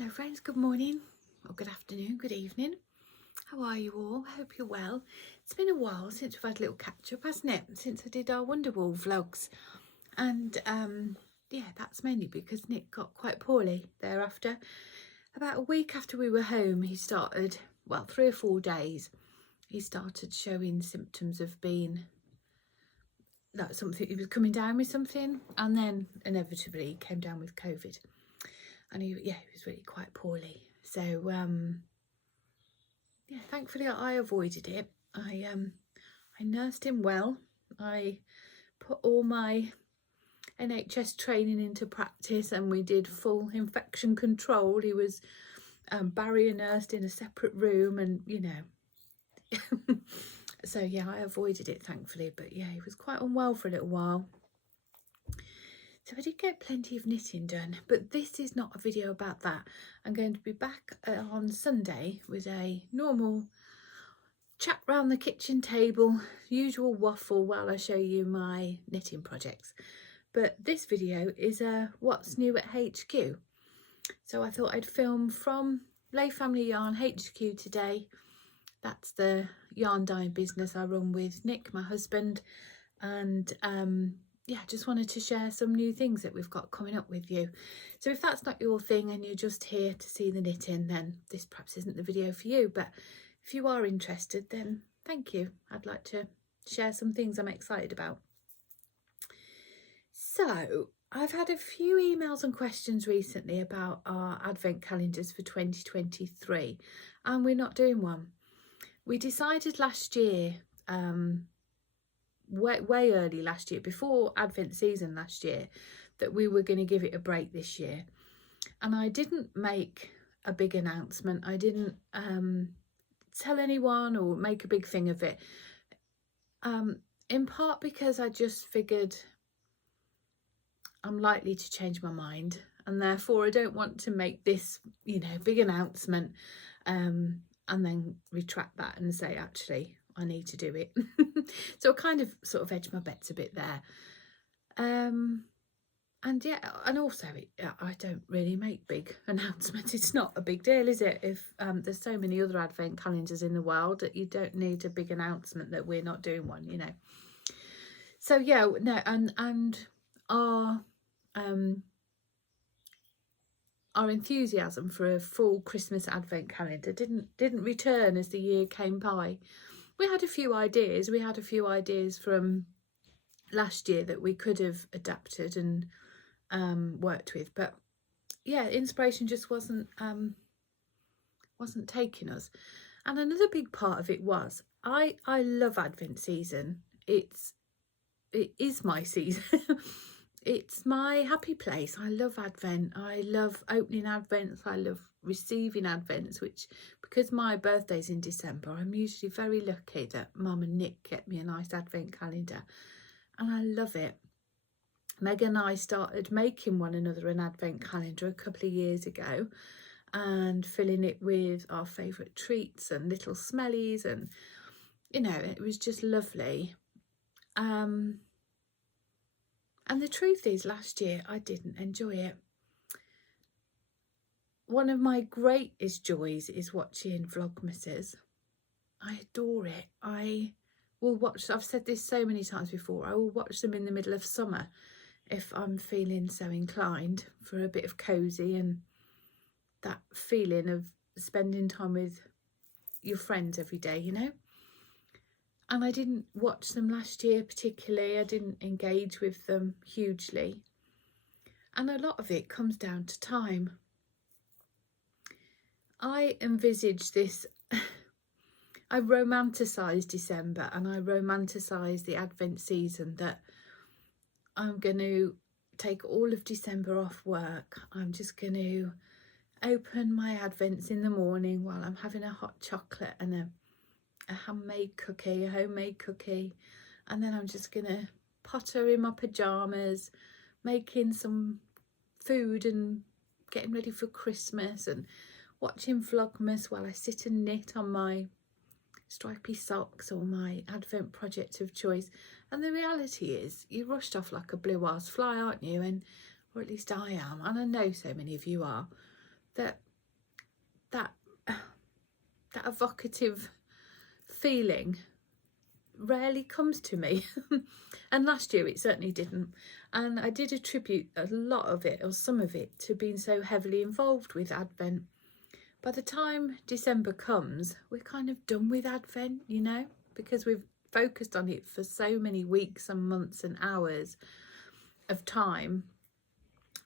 Hello friends, good morning or good afternoon, good evening. How are you all? I hope you're well. It's been a while since we've had a little catch up, hasn't it? Since I did our Wonderwall vlogs. And yeah, that's mainly because Nick got quite poorly thereafter. About a week after we were home, he started, well, 3 or 4 days, he started showing symptoms of being like something, he was coming down with something, and then inevitably he came down with COVID. And he was really quite poorly. So yeah, thankfully I avoided it. I nursed him well. I put all my NHS training into practice, and we did full infection control. He was barrier nursed in a separate room, and you know. So yeah, I avoided it thankfully. But yeah, he was quite unwell for a little while. So I did get plenty of knitting done, but this is not a video about that. I'm going to be back on Sunday with a normal chat round the kitchen table, usual waffle while I show you my knitting projects. But this video is a what's new at HQ. So I thought I'd film from Layfamilyyarn HQ today. That's the yarn dyeing business I run with Nick, my husband, and yeah, just wanted to share some new things that we've got coming up with you. So if that's not your thing and you're just here to see the knitting, then this perhaps isn't the video for you. But if you are interested, then thank you. I'd like to share some things I'm excited about. So I've had a few emails and questions recently about our advent calendars for 2023, and we're not doing one. We decided last year, way early last year, before Advent season last year, that we were going to give it a break this year. And I didn't make a big announcement. I didn't tell anyone or make a big thing of it. In part because I just figured I'm likely to change my mind, and therefore I don't want to make this, you know, big announcement and then retract that and say, actually, I need to do it. So I kind of sort of edged my bets a bit there. And yeah, and also I don't really make big announcements. It's not a big deal, is it? If there's so many other advent calendars in the world that you don't need a big announcement that we're not doing one, you know. So yeah, no, and our enthusiasm for a full Christmas advent calendar didn't return as the year came by. We had a few ideas. We had a few ideas from last year that we could have adapted and worked with, but yeah, inspiration just wasn't taking us. And another big part of it was I love Advent season. It is my season. It's my happy place. I love Advent. I love opening Advents. I love receiving Advents, which, because my birthday's in December, I'm usually very lucky that Mum and Nick get me a nice Advent calendar, and I love it. Meg and I started making one another an Advent calendar a couple of years ago and filling it with our favourite treats and little smellies, and you know, it was just lovely. And the truth is, last year I didn't enjoy it. One of my greatest joys is watching Vlogmases. I adore it. I will watch, I've said this so many times before, I will watch them in the middle of summer if I'm feeling so inclined for a bit of cosy and that feeling of spending time with your friends every day, you know. And I didn't watch them last year particularly. I didn't engage with them hugely. And a lot of it comes down to time. I envisage this, I romanticise December and I romanticise the Advent season, that I'm going to take all of December off work. I'm just going to open my Advents in the morning while I'm having a hot chocolate and a handmade cookie, a homemade cookie, and then I'm just gonna potter in my pajamas, making some food and getting ready for Christmas and watching Vlogmas while I sit and knit on my stripy socks or my Advent project of choice. And the reality is, you're rushed off like a blue-ass fly, aren't you? And or at least I am, and I know so many of you are, that that evocative feeling rarely comes to me. And last year it certainly didn't. And I did attribute a lot of it, or some of it, to being so heavily involved with Advent. By the time December comes, we're kind of done with Advent, you know, because we've focused on it for so many weeks and months and hours of time.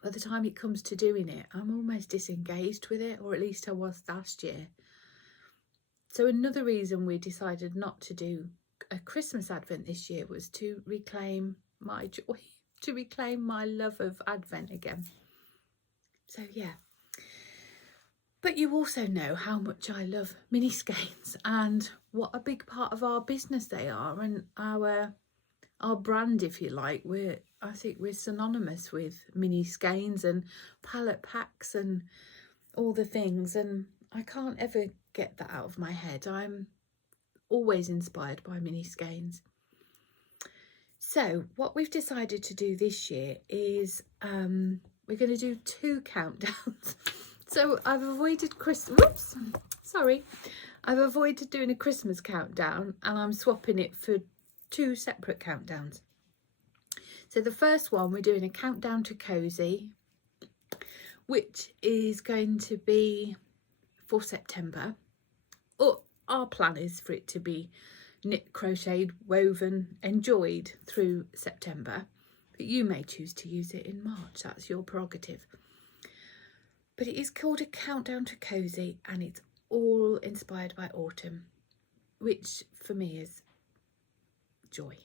By the time it comes to doing it, I'm almost disengaged with it, or at least I was last year. So another reason we decided not to do a Christmas Advent this year was to reclaim my joy, to reclaim my love of Advent again. So yeah. But you also know how much I love mini skeins and what a big part of our business they are, and our brand, if you like. I think we're synonymous with mini skeins and palette packs and all the things, and I can't ever get that out of my head. I'm always inspired by mini skeins. So what we've decided to do this year is we're going to do 2 countdowns. So I've avoided Christmas. I've avoided doing a Christmas countdown, and I'm swapping it for 2 separate countdowns. So the first one, we're doing a countdown to cozy, which is going to be for September. Our plan is for it to be knit, crocheted, woven, enjoyed through September, but you may choose to use it in March. That's your prerogative. But it is called a countdown to cozy, and it's all inspired by autumn, which for me is joy.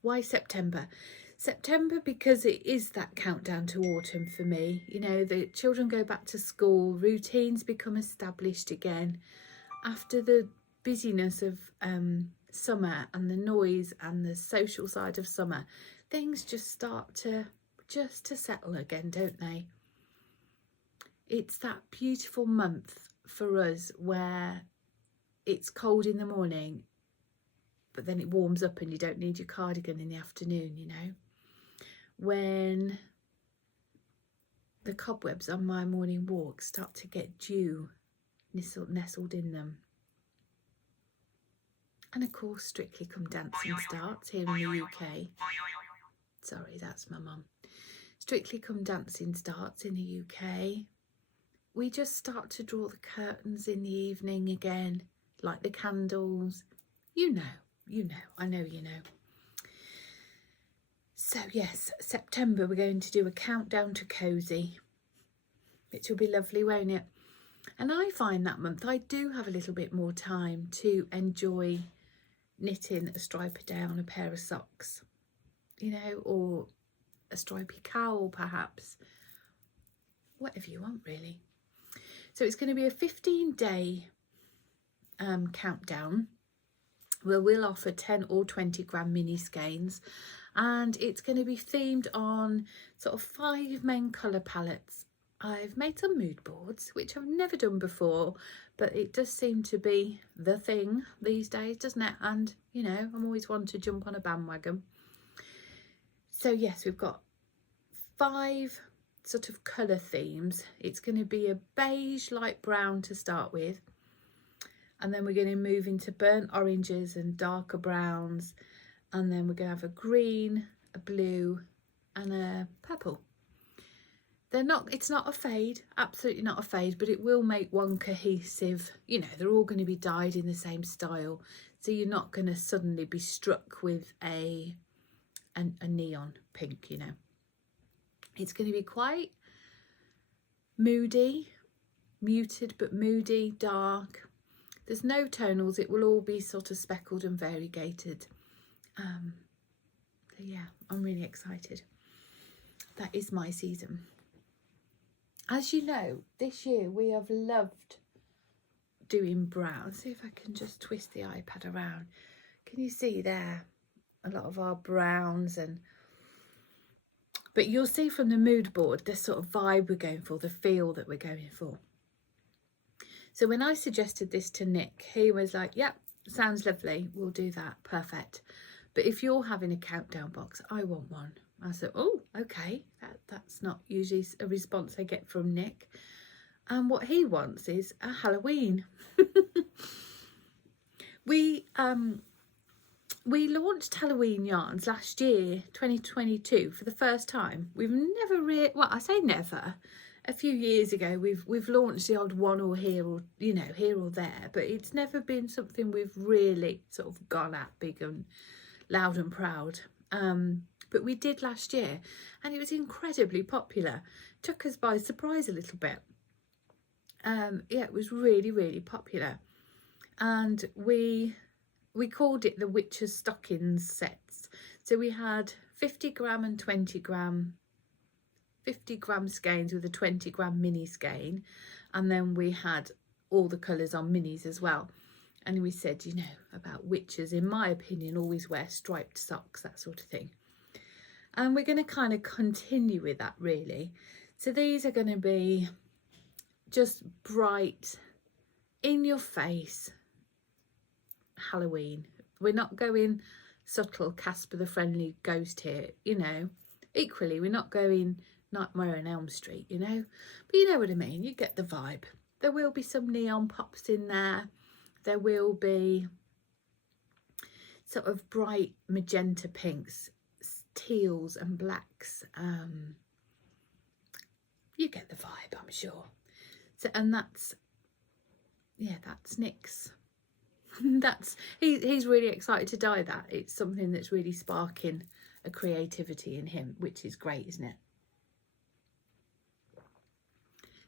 Why September? September because it is that countdown to autumn for me. You know, the children go back to school, routines become established again. After the busyness of summer and the noise and the social side of summer, things just start to settle again, don't they? It's that beautiful month for us where it's cold in the morning, but then it warms up and you don't need your cardigan in the afternoon, you know. When the cobwebs on my morning walk start to get dew nestled in them. And of course, Strictly Come Dancing starts here in the UK. Sorry, that's my mum. Strictly Come Dancing starts in the UK. We just start to draw the curtains in the evening again, light the candles. You know, I know you know. So yes, September we're going to do a countdown to cozy, which will be lovely, won't it? And I find that month I do have a little bit more time to enjoy knitting a striper down a pair of socks, you know, or a stripy cowl perhaps, whatever you want really. So it's going to be a 15-day countdown where we'll offer 10 or 20 gram mini skeins, and it's going to be themed on sort of 5 main colour palettes. I've made some mood boards, which I've never done before, but it does seem to be the thing these days, doesn't it? And, you know, I'm always one to jump on a bandwagon. So yes, we've got 5 sort of colour themes. It's going to be a beige, light brown to start with, and then we're going to move into burnt oranges and darker browns, and then we're going to have a green, a blue and a purple. It's not a fade, absolutely not a fade, but it will make one cohesive, you know, they're all going to be dyed in the same style, so you're not going to suddenly be struck with a neon pink, you know. It's going to be quite moody, muted but moody, dark. There's no tonals, it will all be sort of speckled and variegated. So yeah, I'm really excited. That is my season. As you know, this year we have loved doing brown. See if I can just twist the iPad around. Can you see there a lot of our browns? But you'll see from the mood board the sort of vibe we're going for, the feel that we're going for. So when I suggested this to Nick, he was like, yep, sounds lovely, we'll do that, perfect. But if you're having a countdown box, I want one. I said, oh, okay, that's not usually a response I get from Nick. and what he wants is a Halloween. We launched Halloween yarns last year, 2022, for the first time. We've never well, I say never. A few years ago, we've launched the odd one or here or here or there, but it's never been something we've really sort of gone at big and loud and proud. But we did last year, and it was incredibly popular. Took us by surprise a little bit. Yeah, it was really, really popular, and we called it the Witch's Stockings sets. So we had 50g and 20g, 50g skeins with a 20g mini skein, and then we had all the colours on minis as well. And we said, about witches, in my opinion, always wear striped socks, that sort of thing. And we're going to kind of continue with that, really. So these are going to be just bright, in your face Halloween. We're not going subtle Casper the Friendly Ghost here, Equally, we're not going Nightmare on Elm Street, but you know what I mean. You get the vibe. There will be some neon pops in there. There will be sort of bright magenta pinks, teals and blacks. You get the vibe, I'm sure. So, and that's Nick's. He's really excited to dye that. It's something that's really sparking a creativity in him, which is great, isn't it?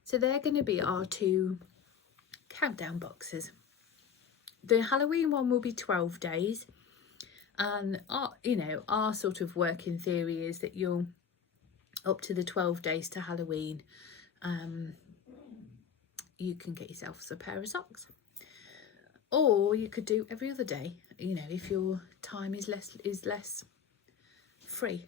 So they're going to be our 2 countdown boxes. The Halloween one will be 12 days, and our sort of working theory is that you'll, up to the 12 days to Halloween, you can get yourself a pair of socks, or you could do every other day, if your time is less free.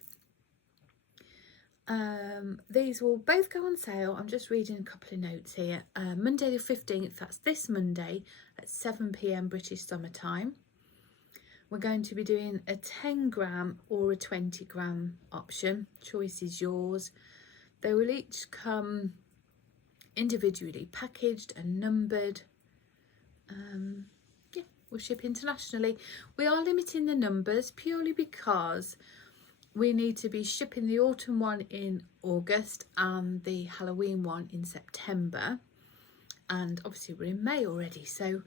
These will both go on sale. I'm just reading a couple of notes here. Monday the 15th, that's this Monday at 7 p.m. British Summer Time. We're going to be doing a 10g or a 20g option. Choice is yours. They will each come individually packaged and numbered. Yeah, we'll ship internationally. We are limiting the numbers purely because we need to be shipping the autumn one in August and the Halloween one in September. And obviously we're in May already. So,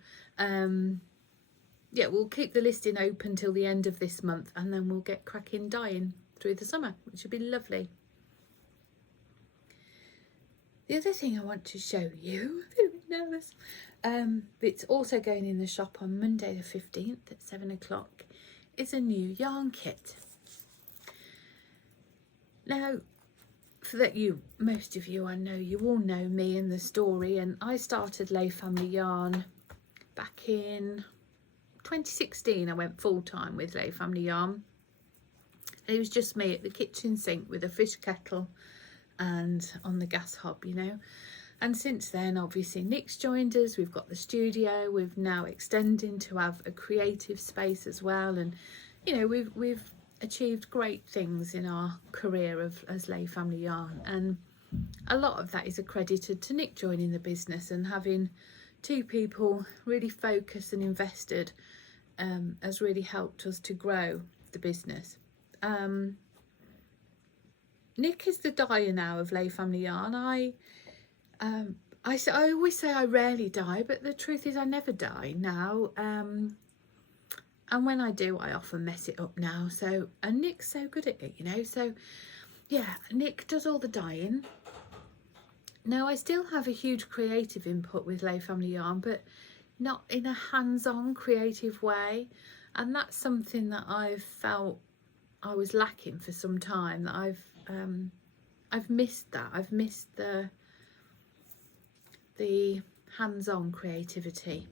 yeah, we'll keep the listing open till the end of this month, and then we'll get cracking dyeing through the summer, which would be lovely. The other thing I want to show you, I'm a bit nervous, it's also going in the shop on Monday the 15th at 7 o'clock, is a new yarn kit. Now, for that most of you, I know you all know me and the story, and I started Layfamilyyarn back in 2016. I went full-time with Layfamilyyarn. It was just me at the kitchen sink with a fish kettle and on the gas hob, And since then, obviously, Nick's joined us. We've got the studio. We've now extending to have a creative space as well. And, we've achieved great things in our career as Layfamilyyarn. And a lot of that is accredited to Nick joining the business and having 2 people really focused and invested has really helped us to grow the business. Nick is the dyer now of Layfamilyyarn. I always say I rarely dye, but the truth is I never dye now. And when I do, I often mess it up now. So, and Nick's so good at it, So, yeah, Nick does all the dyeing. Now, I still have a huge creative input with Layfamilyyarn, but not in a hands-on creative way. And that's something that I've felt I was lacking for some time. That I've missed that. I've missed the hands-on creativity.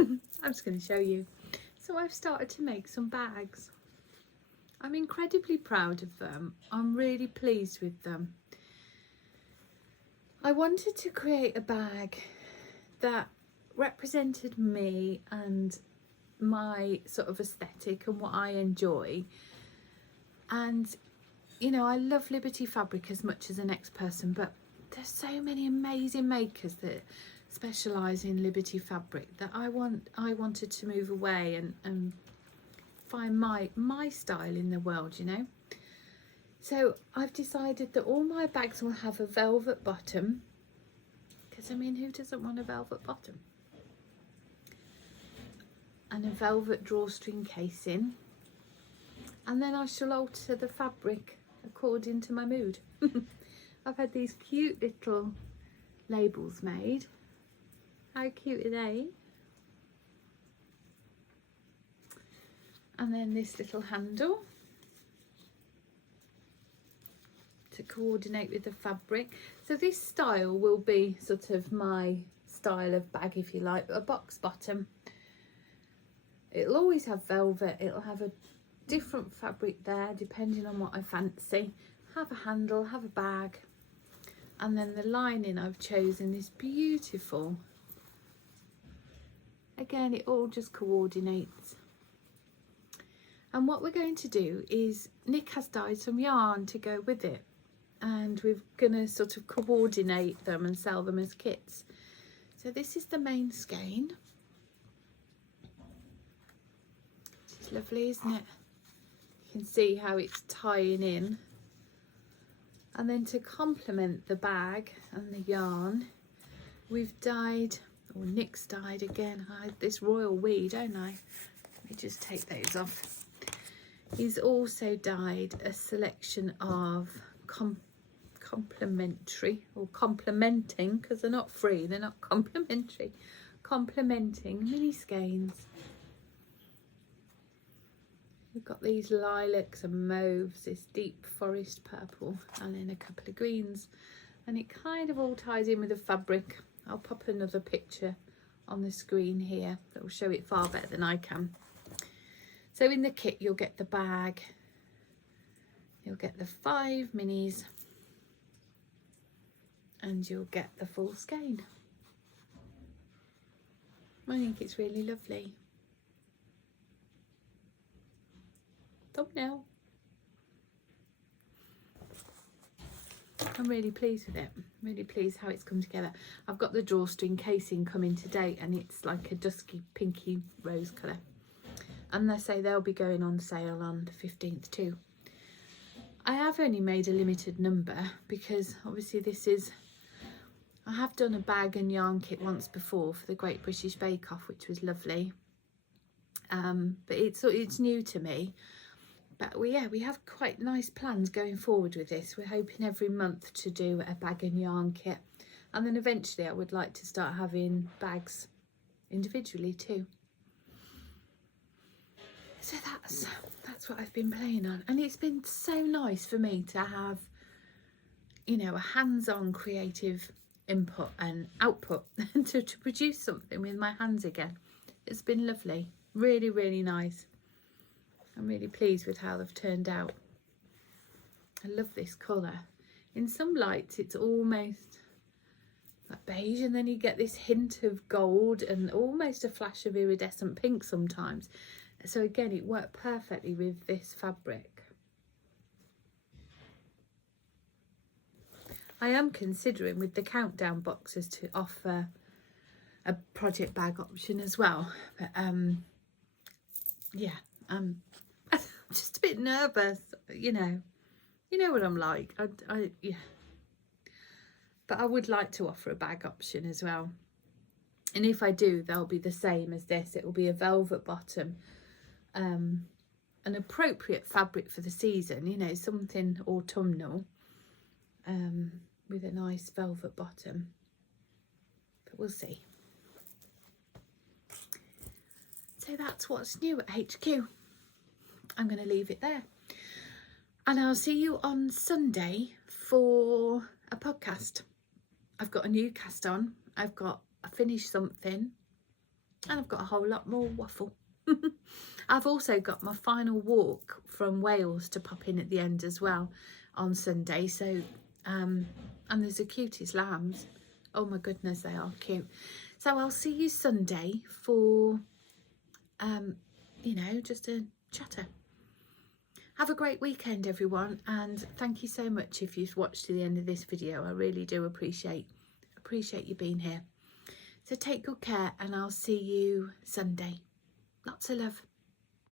I'm just going to show you. So I've started to make some bags. I'm incredibly proud of them. I'm really pleased with them. I wanted to create a bag that represented me and my sort of aesthetic and what I enjoy. And you know, I love Liberty Fabric as much as the next person, but there's so many amazing makers that specialise in Liberty Fabric that I wanted to move away and find my style in the world, you know. So I've decided that all my bags will have a velvet bottom, because I mean, who doesn't want a velvet bottom? And a velvet drawstring casing, and then I shall alter the fabric according to my mood. I've had these cute little labels made. How cute are they? And then this little handle to coordinate with the fabric. So this style will be sort of my style of bag, if you like, a box bottom. It'll always have velvet, it'll have a different fabric there depending on what I fancy. Have a handle, have a bag, and then the lining I've chosen is beautiful. Again, it all just coordinates. And what we're going to do is, Nick has dyed some yarn to go with it, and we're going to sort of coordinate them and sell them as kits. So this is the main skein. It's lovely, isn't it? You can see how it's tying in. And then to complement the bag and the yarn, we've dyed, or Nick's dyed again, I had this royal we, don't I? Let me just take those off. He's also dyed a selection of complementary, or complementing, because they're not free, they're not complementary, complementing mini skeins. We've got these lilacs and mauves, this deep forest purple, and then a couple of greens, and it kind of all ties in with the fabric. I'll pop another picture on the screen here that will show it far better than I can. So in the kit you'll get the bag, you'll get the 5 minis, and you'll get the full skein. I think it's really lovely. Thumbnail. I'm really pleased with it. I'm really pleased how it's come together. I've got the drawstring casing coming today, and it's like a dusky pinky rose colour. And they say they'll be going on sale on the 15th too. I have only made a limited number because obviously I have done a bag and yarn kit once before for the Great British Bake Off, which was lovely. But it's new to me. But we have quite nice plans going forward with this. We're hoping every month to do a bag and yarn kit, and then eventually I would like to start having bags individually too. So that's what I've been playing on, and it's been so nice for me to have, you know, a hands-on creative input and output to produce something with my hands again. It's been lovely, really, really nice. I'm really pleased with how they've turned out. I love this colour. In some lights it's almost like beige, and then you get this hint of gold and almost a flash of iridescent pink sometimes. So again, it worked perfectly with this fabric. I am considering with the countdown boxes to offer a project bag option as well, but yeah, I'm just a bit nervous, you know what I'm like. Yeah, but I would like to offer a bag option as well, and if I do, they'll be the same as this. It will be a velvet bottom, an appropriate fabric for the season, you know, something autumnal, with a nice velvet bottom, but we'll see. So that's what's new at HQ. I'm going to leave it there, and I'll see you on Sunday for a podcast. I've got a new cast on, I've got a finished something, and I've got a whole lot more waffle. I've also got my final walk from Wales to pop in at the end as well on Sunday. So and there's the cutest lambs. Oh my goodness, they are cute. So I'll see you Sunday for you know, just a chatter. Have a great weekend, everyone, and thank you so much if you've watched to the end of this video. I really do appreciate you being here. So take good care, and I'll see you Sunday. Lots of love.